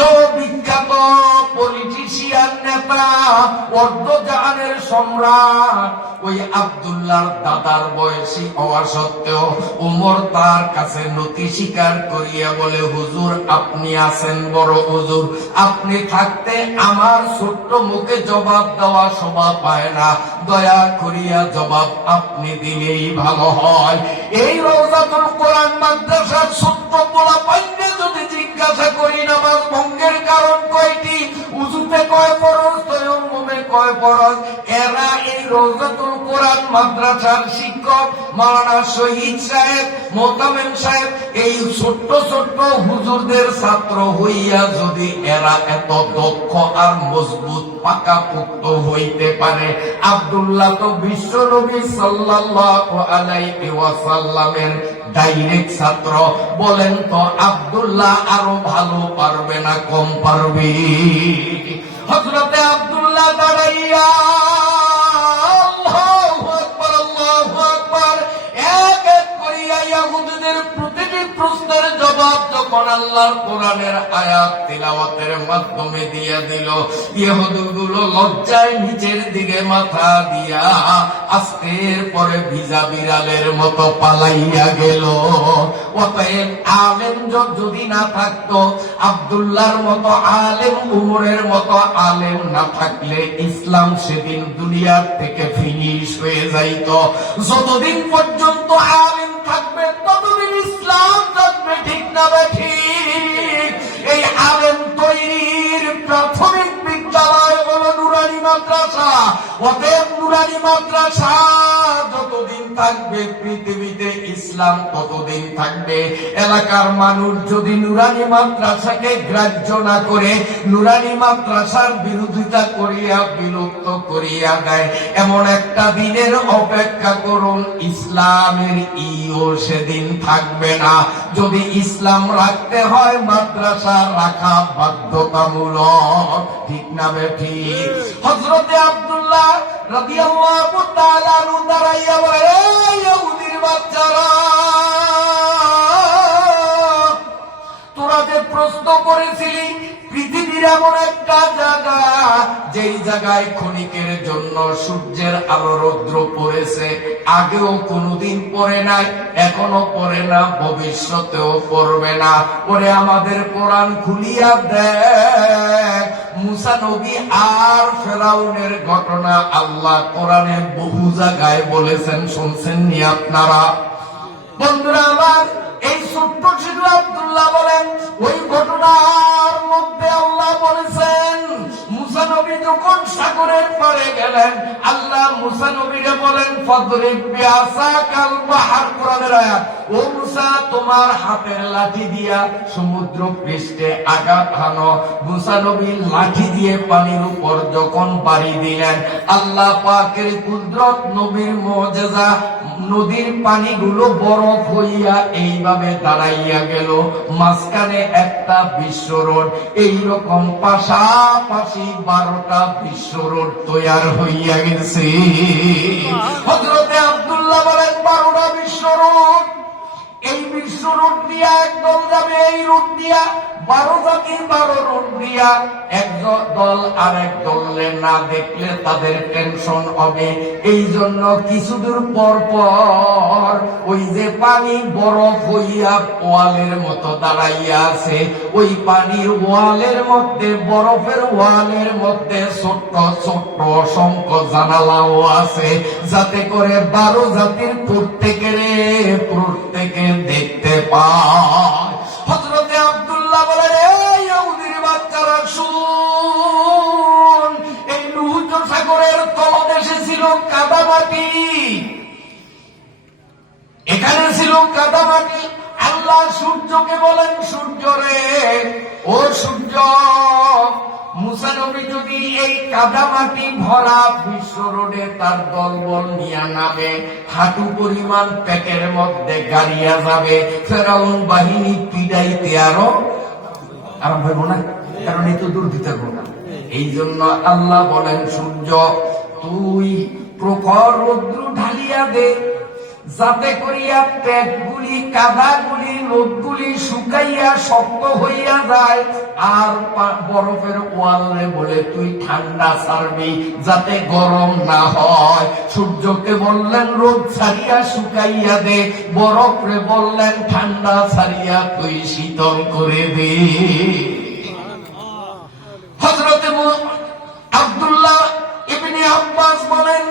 বিশ্ববিখ্যাত পলিটিশিয়ান নেতা, অর্ধজাহানের সম্রাট, ওই আব্দুল্লাহর দাদার বয়সী হওয়া সত্ত্বেও ওমর তার কাছে নতি স্বীকার করিয়া বলে, হুজুর আপনি আছেন বড় হুজুর, আপনি থাকতে আমার ছোট্ট মুখে জবাব দেওয়া শোভা পায় না, দয়া করিয়া জবাব আপনি দিলেই ভালো হয়। এই রওজাতুল কোরআন মাদ্রাসার ছোট্ট পোলা পাইনে যদি জিজ্ঞাসা করি নামাজ ভঙ্গের কারণ কয়টি, উযুতে কয় ফরজ, তায়াম্মুমে কয় ফরজ, এরা এই রওজাতুল কোরআন মাদ্রাসার শিক্ষক মাওলানা শহীদ সাহেব, মোতামেম সাহেব, এই ছোট্ট ছোট্ট হুজুরদের ছাত্র হইয়া যদি এরা এত দক্ষ আর মজবুত পাকাপোক্ত হইতে পারে, আব্দুল্লাহ তো বিশ্ব নবী সাল্লাল্লাহু আলাইহি ওয়াসাল্লামের ডাইরেক্ট ছাত্র, বলেন তো আব্দুল্লাহ আরো ভালো পারবে না কম পারবে? হযরতে আব্দুল্লাহ দাঁড়াইয়া আল্লাহু আকবার আল্লাহু আকবার এক এক করিয়া ইহুদীদের প্রতিটি প্রশ্নের জবাব যখন আল্লাহর কোরআনের আয়াত তিলাওয়াতের মাধ্যমে দিয়ে দিল, ইহুদীগুলো লজ্জায় নিচের দিকে মাথা দিয়া আস্তের পরে ভিজা বিড়ালের মতো পালাইয়া গেল। অতএব আলেম যদি না থাকতো, আব্দুল্লাহর মতো আলেম, উমরের মতো আলেম না থাকলে ইসলাম সেদিন দুনিয়ার থেকে ফিনিশ হয়ে যাইত। যতদিন পর্যন্ত আলেম থাকবে ততদিন ইসলাম থাকবে, ঠিক না ঠিক? এই আলেম তৈরির প্রাথমিক বিদ্যালয় হলো নুরানি মাদ্রাসা। অতএব নুরানি মাদ্রাসা যতদিন থাকবে পৃথিবীতে ইসলাম ততদিন থাকবে। এলাকার মানুষ যদি নুরানি মাদ্রাসাকে গ্রাহ্য না করে, নুরানি মাদ্রাসার বিরোধিতা করিয়া বিলুপ্ত করিয়া দেয়, এমন একটা দিনের অপেক্ষা করুন, ইসলামের ইও সেদিন থাকবে না। যদি ইসলাম রাখতে হয় মাদ্রাসা রাখা বাধ্যতামূলক, ঠিক না বেঠিক? হযরতে আব্দুল্লাহ রাদিয়াল্লাহু তাআলা আনহু দাঁড়াইয়া বলে, এই ইহুদির বাচ্চারা, তোরা যে প্রশ্ন করেছিলি পৃথিবীর এমন একটা জায়গা যেই জায়গায় ক্ষণিকের জন্য সূর্যের আলো রৌদ্র পড়েছে, আগেও কোনোদিন পড়ে নাই, এখনো পড়ে না, ভবিষ্যতেও পড়বে না। ওরে আমাদের কোরআন খুলিয়া দেখ, মুসা নবী আর ফেরাউনের ঘটনা আল্লাহ কোরআনে বহু জায়গায় বলেছেন, শুনছেন নি আপনারা? বন্ধুরা আমার, এই ছোট্ট শিশু আব্দুল্লাহ বলেন, ওই ঘটনার মধ্যে আল্লাহ বলেছেন, মুসা নবী যখন সাগরের পারে গেলেন, আল্লাহ মুসা নবীকে বলেন, ফাদরিব বিআসাকাল বাহর, কোরআনের আয়াত, ও মুসা তোমার হাতের লাঠি দিয়া সমুদ্র পৃষ্ঠে আঘাত হানো। মুসা নবী লাঠি দিয়ে পানির উপর যখন বাড়ি দিলেন, আল্লাহ পাকের কুদরত, নবীর মুজিজা, নদীর পানিগুলো বরফ হইয়া এইভাবে দাঁড়াইয়া গেল, মাঝখানে একটা বিশ্ব রোড, এইরকম পাশাপাশি 12টা বিশ্ব রোড তৈয়ার হইয়া গেছে। হযরতে আব্দুল্লাহ বলেন, 12টা বিশ্ব রোড, এই বিশ্ব রোড দিয়া একদল যাবে, এই রোড দিয়া 12 জাতি 12 রোড দিয়া এক দল আরেক দলে না দেখলে তাদের টেনশন হবে। এই জন্য কিছুদূর পর পর ওই যে পানি বরফ হইয়া ওয়ালের মতো দাঁড়াইয়া আছে, ওই পানির ওয়ালের মধ্যে, বরফের ওয়ালের মধ্যে ছোট্ট ছোট্ট অসংখ্য জানালাও আছে, যাতে করে 12 জাতির প্রত্যেকে দেখতে পায়। হযরতে আব্দুল্লাহ বলেন, এই ইহুদির বাচ্চারা শুন, এই লুহুত সাগরের তলদেশে ছিল কাদামাটি, এখানে ছিল কাদামাটি। আল্লাহ সূর্যকে বলেন, সূর্য রে, ও সূর্য, মুসা নবী যদি এই কাদামাটি ভরা বিশ্ব রোডে তার দলবল নিয়ে নামে, হাঁটু পরিমাণ পেটের মধ্যে গাড়িয়া যাবে, ফেরাউন বাহিনী পিড়াইতে আরো আরম্ভ হইব না, কারণ এই তো দূর দিতে পারবো না। এই জন্য আল্লাহ বলেন, সূর্য তুই প্রখর রৌদ্র ঢালিয়া দে, যাতে করিয়া পেটগুলি কাদাগুলির রোদগুলি শুকাইয়া শক্ত হইয়া যায়, আর বরফের ওয়ালে বলে তুই ঠান্ডা ছাড়বি যাতে গরম না হয়। সূর্যকে বললেন রোদ ছাড়িয়া শুকাইয়া দে, বরফরে বললেন ঠান্ডা ছাড়িয়া তুই শীতল করে দে। হযরত আব্দুল্লাহ ইবনে আব্বাস বলেন,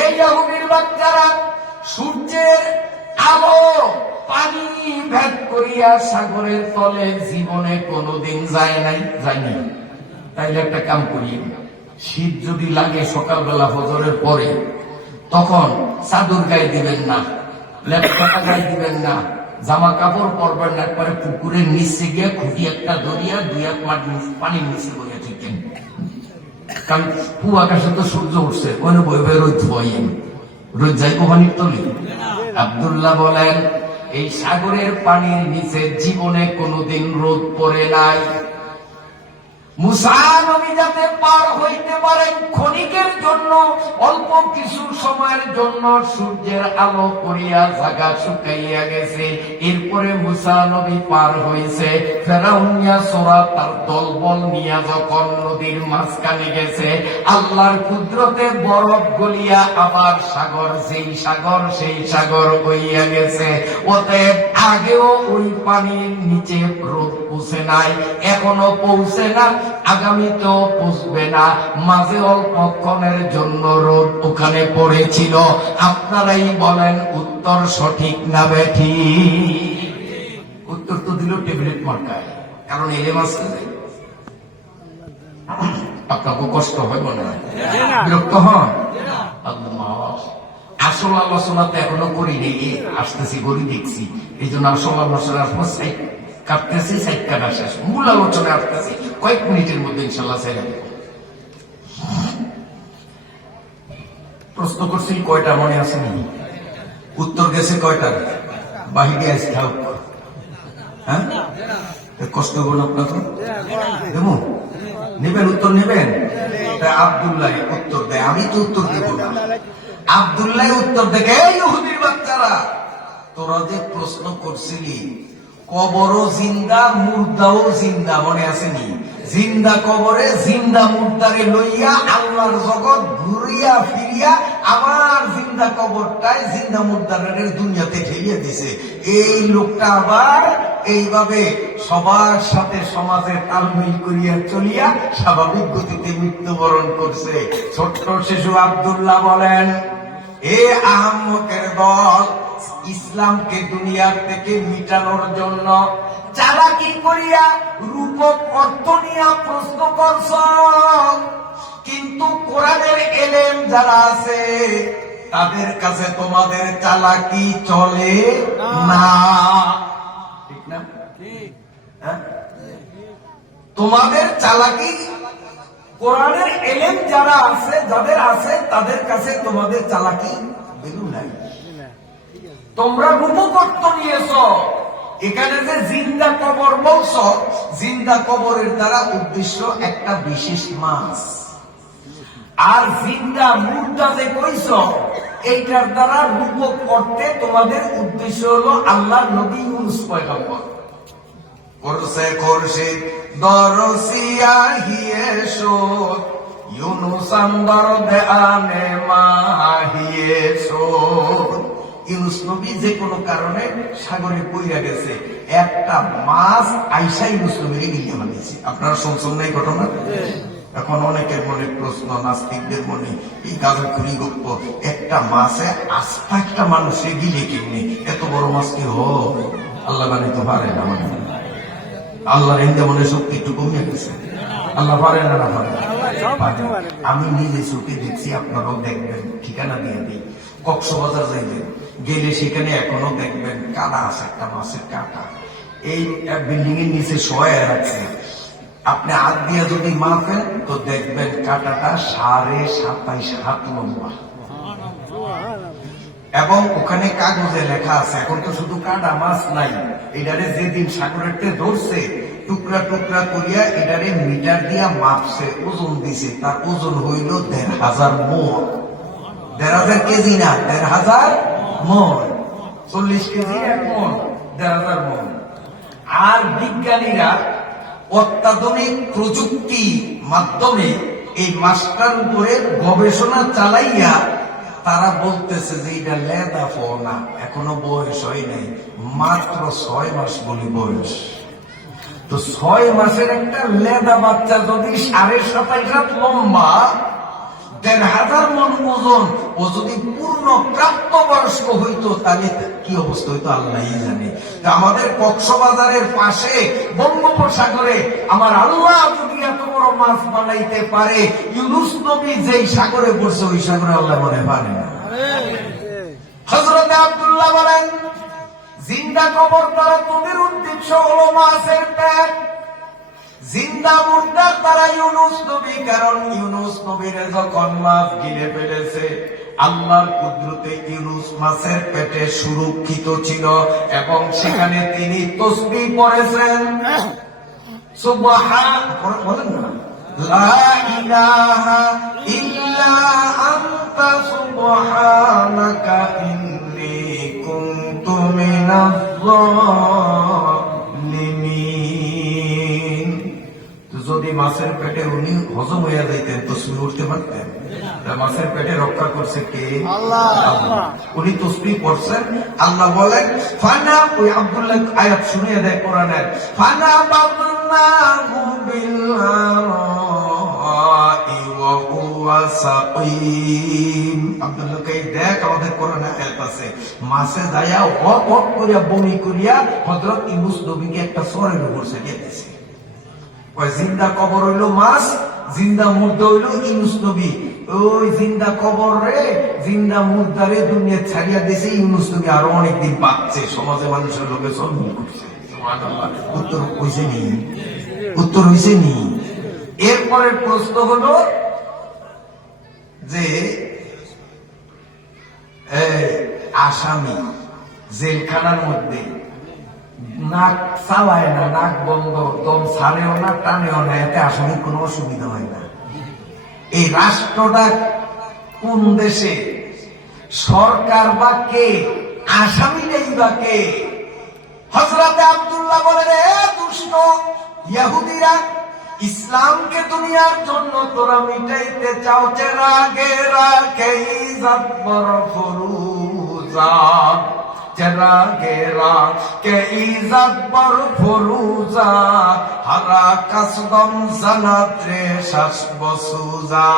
এই ইহুদির বাচ্চারা, সূর্যের আলো পানি ভেদ করিয়া সাগরের তলে জীবনে কোনোদিন যায় নাই, যায়নি। তাইলে একটা কাম করি, শীত যদি লাগে সকালবেলা ফজরের পরে, তখন চাদর গায়ে দিবেন না, ল্যাপটপটা গায়ে দিবেন না, জামা কাপড় পরবেন না, একবারে পুকুরের নিচে গিয়ে খুঁটি একটা ধরিয়া 2 মাঠ পানির নিচে বইয়া ঠিকেন। কারণ আকাশে তো সূর্য উঠছে, ওখানে বই বই রোদ বইয়েন, রোদ যাই পানির তলে। আব্দুল্লাহ বলেন, এই সাগরের পানির নিচে জীবনে কোনোদিন রোদ পড়ে নাই। মুসা নবী যাতে পার হইতে পারেন ক্ষণিকের জন্য, অল্প কিছু সময়ের জন্য সূর্যের আলো পড়িয়া জায়গা শুকাইয়া গেছে। এরপরে মুসা নবী পার হইছে। ফেরাউনিয়া সোরা তার দলবল নিয়া যখন নদীর মাঝখানে গেছে, আল্লাহর কুদরতে বরফ গলিয়া আবার সাগর, যেই সাগর সেই সাগর হইয়া গেছে। অতএব আগেও ওই পানির নিচে রোদ পৌঁছে নাই, এখনো পৌঁছে না, আগামীতেও পৌঁছবে না। মাঝে অল্পক্ষণের জন্য রোদ ওখানে পড়েছিল। আপনারাই বলেন উত্তর সঠিক না বেঠিক? উত্তর তো দিল ট্যাবলেট মার্কায়, কারণ এলে মাসে আপনাকে কষ্ট হয় মনে হয়, বিরক্ত হন। আসল আলোচনাতে এখনো করি নেই, আসতেছি করি দেখছি, এই জন্য আসল আলোচনার কাটতেছি, সাইড কাটা শেষ, মূল আলোচনা আসতেছি কয়েক মিনিটের মধ্যে ইনশাল্লাহ ছেড়ে দেব। প্রশ্ন করছি কয়টা মনে আছে নি? উত্তর গেছে কয়টা? বাহিরে আসতে হোক, হ্যাঁ কষ্ট করুন আপনাকে দেব, নেবেন উত্তর নেবেন। আব্দুল্লাহ উত্তর দেয়, আমি তো উত্তর দেব না। আব্দুল্লাহ উত্তর দেখে, এই ইহুদির বাচ্চারা, তোরা যে প্রশ্ন করছিলি কবরও জিন্দা মুর্দাও জিন্দা, মনে আসেনি? জিন্দা কবরে জিন্দা মুর্দারে লইয়া আল্লাহর জগৎ ঘুরিয়া ফিরিয়া আবার জিন্দা কবরটায় জিন্দা মুর্দারের দুনিয়াতে ঠেলিয়ে দিছে। এই লোকটা আবার এইভাবে সবার সাথে সমাজে তালমিল করিয়া চলিয়া স্বাভাবিক গতিতে মৃত্যুবরণ করছে। ছোট্ট শিশু আব্দুল্লাহ বলেন, এ আহম্মকের দল, ইসলামকে দুনিয়ার থেকে মিটানোর জন্য চালাকি করিয়া রূপক অর্থ নিয়ে প্রশ্ন করছ, কিন্তু কোরআনের এলেম যারা আছে তাদের কাছে তোমাদের চালাকি চলে না, ঠিক না? তোমাদের চালাকি, কোরআনের এলেম যারা আছে, যাদের আছে তাদের কাছে তোমাদের চালাকি বেরু নাই। তোমরা রূপক অর্থ নিয়েছ। এখানে যে জিন্দা কবর বলছ, জিন্দা কবরের দ্বারা উদ্দেশ্য একটা বিশেষ মাছ, আর জিন্দা মুর্দা যে কইছ এইটার দ্বারা রূপক অর্থে তোমাদের উদ্দেশ্য হলো আল্লাহ নবী ইউনুস পয়গম্বর। করছে খুরশিদ দরসিয়া হিয়েছো ইউনুস আন্দর দেআনে মাহিয়েছো। ইউনুস নবী যে কোনো কারণে সাগরে পইরা গেছে, একটা মাছ আইসা ইউনুস নবীকে গিলে বানিয়েছে। আপনারা শুনছেন না এই ঘটনা? এখন অনেকের মনে প্রশ্ন, নাস্তিকদের মনে এই গাজরখুরি গপ্প, একটা মাছে আস্থা একটা মানুষে গিলে কেমনি, এত বড় মাছ কি হয়? আল্লাহ বানাইতে পারে না, মানে আল্লাহর এমনি মনে শক্তি একটু কমিয়ে গেছে। আল্লাহ পারে না, না পারে? আমি নিজে চোখে দেখছি, আপনারাও দেখবেন। ঠিকানা দিয়ে দিই, কক্সবাজার যাইবেন, গেলে সেখানে এখনো দেখবেন কাটা আছে, একটা মাছের কাটা এই বিল্ডিং এর নিচে শোয়া রাখছে। আপনি হাত দিয়ে যদি মাপেন তো দেখবেন কাটাটা 27.5 হাত লম্বা, এবং ওখানে কাগজে লেখা আছে। এখন তো শুধু কাটা মাছ নাই, এটারে যেদিন সাগরের ধরছে টুকরা টুকরা করিয়া এটারে মিটার দিয়া মাপছে, ওজন দিছে, তার ওজন হইল 1,500 মণ। 1,500 কেজি না, 1,500 মণ। 40 কেজি 1 মণ, 1,500 মণ। আর বিজ্ঞানীরা অত্যাধুনিক প্রযুক্তি মাধ্যমে এই মাছটার উপরে গবেষণা চালাইয়া তারা বলতেছে যে এটা লেদা ফোনা, এখনো বয়স হয় নাই, মাত্র 6 মাস বলি বয়স। তো 6 মাসের একটা লেদা বাচ্চা যদি 27.5 হাত লম্বা, 1,500 মণ ওজন, ও যদি পূর্ণ প্রাপ্তবয়স্ক হইতো তাহলে কি অবস্থা হইতো আল্লাহই জানে। আমাদের কক্সবাজারের পাশে বঙ্গোপসাগরে আমার আল্লাহ যদি এত বড় মাছ বানাইতে পারে, ইউনুস নবী যেই সাগরে পড়ছে ওই সাগরে আল্লাহ মনে পারে না। হযরত আব্দুল্লাহ বলেন, জিন্দা কবর দ্বারা তোদের উদ্দেশ্য হলো মাছের পেট, জিন্দা মুর্দার দ্বারা ইউনুস নবী, কারণ ইউনুস নবীর যখন মাছ গিলে ফেলেছে আল্লাহর কুদরতে ইউনুস মাছের পেটে সুরক্ষিত ছিল এবং সেখানে তিনি তাসবিহ পড়েছেন, সুবহান, বলেন না, লা ইলাহা ইল্লা আনতা সুবহানাকা ইন্নী কুনতু মিনাজ জালিমিন। যদি মাছের পেটে উনি হজম হইয়া যাইতেন তসবিহ উঠতে পারতেন? মাছের পেটে রক্ষা করছে কে? আল্লাহ। উনি তসবিহ পড়ছেন। আল্লাহ বলেন, ফানা, ওই আব্দুল্লাহ আয়াত শুনিয়ে দেয় কোরআনের, ফানা বাদনাহু বিল্লাহি ওয়া হুয়া সাকিম। আব্দুল্লাহকে দেখ, আমাদের কোরআনে আয়াত আছে, মাছে যায়া হক হক করিয়া বমি করিয়া হযরত ইউনুস নবীকে একটা সরের উপর ছেড়ে দিয়েছে। জিন্দা কবর হইল মাছ, জিন্দা মুর্দা হইল ইউনুস নবী। ওই জিন্দা কবর রে, জিন্দা মুর্দারে দুনিয়া ছাড়িয়া দিয়েছে ইউনুস নবী, আরো অনেকদিন বাঁচছে, সমাজে মানুষের লোকে সম্মান করছে। উত্তর হইছে নি? উত্তর হইছে নি? এরপরে প্রশ্ন হলো যে আসামি জেলখানার মধ্যে নাক চালায় না, নাক বন্ধ, দম ছাড়েও না, টানেও না, এতে আসামির কোনো অসুবিধা হয় না। এই রাষ্ট্রটা কোন দেশে? সরকার বা কে? আসামিটাই বা কে? হযরতে আব্দুল্লাহ বলে, রে দুষ্ট ইহুদিরা, ইসলামকে দুনিয়ার জন্য তোরা মিটাইতে চাও, যে রাগে রাগে ইজ্জত বড় ফরুজা, চেরা গেরা কে ইজ্জত বর ফরুজা, হারা কাসদম জানাত্রে শাস বসুজা,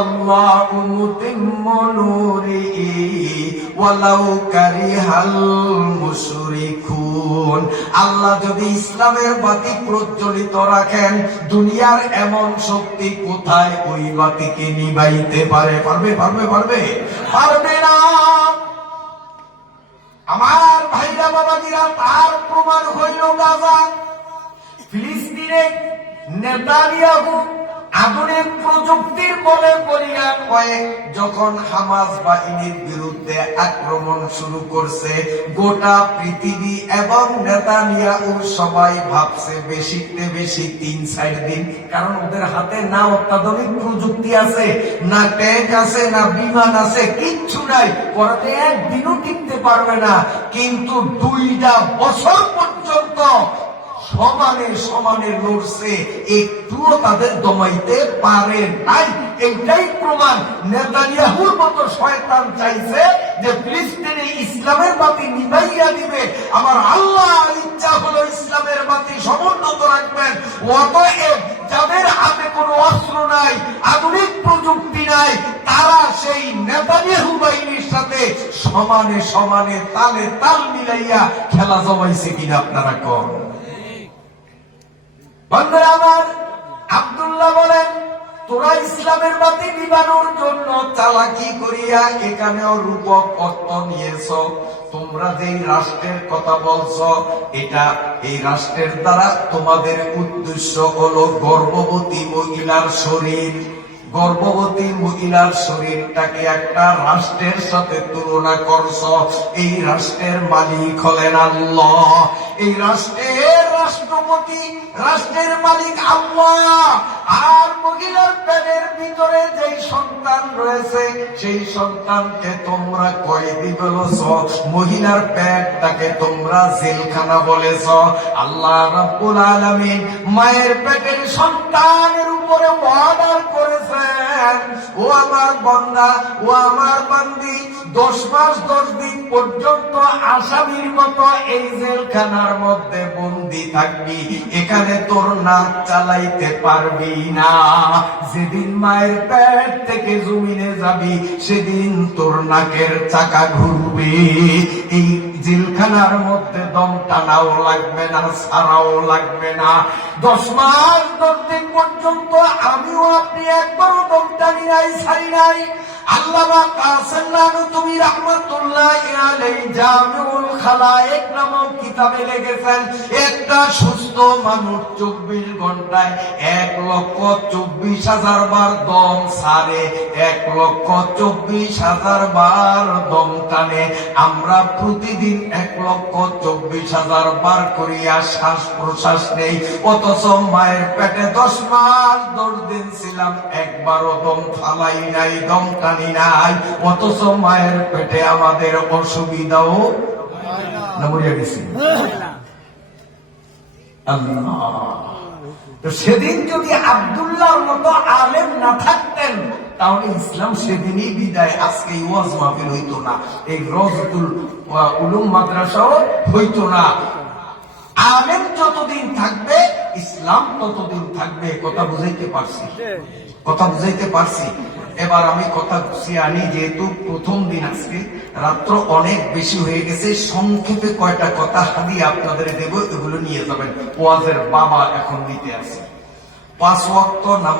আল্লাহু মুতিম্মু নূরিহি ওয়ালাউ কারিহাল মুশরিকুন। আল্লাহ যদি ইসলামের বাতি প্রজ্বলিত রাখেন, দুনিয়ার এমন শক্তি কোথায় ওই বাতিকে নিভাইতে পারে? পারবে? পারবে? পারবে? পারবে না। আমার ভাইরা বাবাজিরা, তার প্রমাণ হইল গাজা। ফিলিস্তিনে নেতানিয়াহু আধুনিক প্রযুক্তির বলে বলিয়া কয়ে যখন হামাস বাহিনীর বিরুদ্ধে আক্রমণ শুরু করছে, গোটা পৃথিবী এবং নেতানিয়াহু সবাই ভাবছে বেশিতে বেশি 3-4 দিন, কারণ ওদের হাতে না অত্যাধুনিক প্রযুক্তি আছে, না ট্যাঙ্ক আছে, না বিমান আছে, কিচ্ছু নাই, ওরাতে একদিনও টিকতে পারবে না। কিন্তু 2টা বছর পর্যন্ত সমানে সমানে লড়ছে, একটুও তাদের দমাইতে পারে নাই। এইটাই প্রমাণ। নেতানিয়াহুর মতো শয়তান চাইছে যে ফিলিস্তিনে ইসলামের বাতি নিভাইয়া দিবে, আমার আল্লাহ ইচ্ছা হলো ইসলামের বাতি সমুন্নত রাখবেন। অতএব যাদের হাতে কোনো অস্ত্র নাই, আধুনিক প্রযুক্তি নাই, তারা সেই নেতানিয়াহু বাহিনীর সাথে সমানে সমানে তালে তাল মিলাইয়া খেলা জমাইছে কিনা আপনারা কর। বন্ধুরা আমার, আব্দুল্লাহ বলেন, তোরা ইসলামের বাতি নিবানোর জন্য চালাকি করিয়া এখানেও রূপক অর্থ নিয়েছ। তোমরা যেই রাষ্ট্রের কথা বলছ, এটা এই রাষ্ট্রের দ্বারা তোমাদের উদ্দেশ্য হলো গর্ভবতী মহিলার শরীর। গর্ভবতী মহিলার শরীরটাকে একটা রাষ্ট্রের সাথে তুলনা করছ। এই রাষ্ট্রের মালিক হলেন আল্লাহ, এই রাষ্ট্রের রাষ্ট্রপতি, রাষ্ট্রের মালিক আল্লাহ। আর মহিলার পেটের ভিতরে যেই সন্তান সন্তান রয়েছে, সেই সন্তানকে তোমরা কয়েদি বলেছ, মহিলার পেটটাকে তোমরা জেলখানা বলেছ। আল্লাহ রাব্বুল আলামিন মায়ের পেটের সন্তানের উপরে ওয়াদা করেছেন, ও আমার বান্দা, ও আমার বান্দি, 10 মাস 10 দিন পর্যন্ত আসামির মতো এই জেলখানার মধ্যে বন্দী থাকবি, এখানে তোর নাক চালাইতে পারবি না। যেদিন মায়ের পেট থেকে জমিনে যাবি, সেদিন তোর নাকের চাকা ঘুরবে। এই জেলখানার মধ্যে দম টানাও লাগবে না, ছাড়াও লাগবে না। 10 মাস 10 দিন পর্যন্ত আমিও আপনি একবারও দম টানি নাই, ছাড়ি নাই। আল্লামা কাসেম নানুতুবি রাহমাতুল্লাহি আলাইহি জামিউল খালায়েক নামক কিতাবে লিখেছেন, একটা সুস্থ মানুষ 24 ঘন্টায় 1,24,000 বার দম ছাড়ে, 1,24,000 বার দম টানে। আমরা প্রতিদিন 1,24,000 বার করিয়া শ্বাস প্রশ্বাস নেই, অথচ মায়ের পেটে 10 মাস 10 দিন ছিলাম, একবারও দম ফালাই নাই, দম টানি নাই। অথচ মায়ের পেটে আমাদের অসুবিধাও না, মরিয়া গেছি। তো সেদিন যদি আব্দুল্লাহর মতো আলেম না থাকতেন, তাহলে ইসলাম সেদিনই বিদায়, আজকে ওয়াজ মাহফিল হইতো না, এই রওজাতুল উলুম মাদ্রাসাও হইতো না। আলেম যতদিন থাকবে, ইসলাম ততদিন থাকবে। কথা বুঝাইতে পারছি? কথা বুঝাইতে পারছি? এবার আমি কথা গুছিয়ে আনি, যেহেতু প্রথম দিন, আজকে রাত্র অনেক বেশি হয়ে গেছে। সংক্ষেপে কয়টা কথা হাদিয়া আপনাদের দেব, এগুলো নিয়ে যাবেন। ওয়াজের বাবা এখন দিতে আছে। 5 ওয়াক্ত নামাজ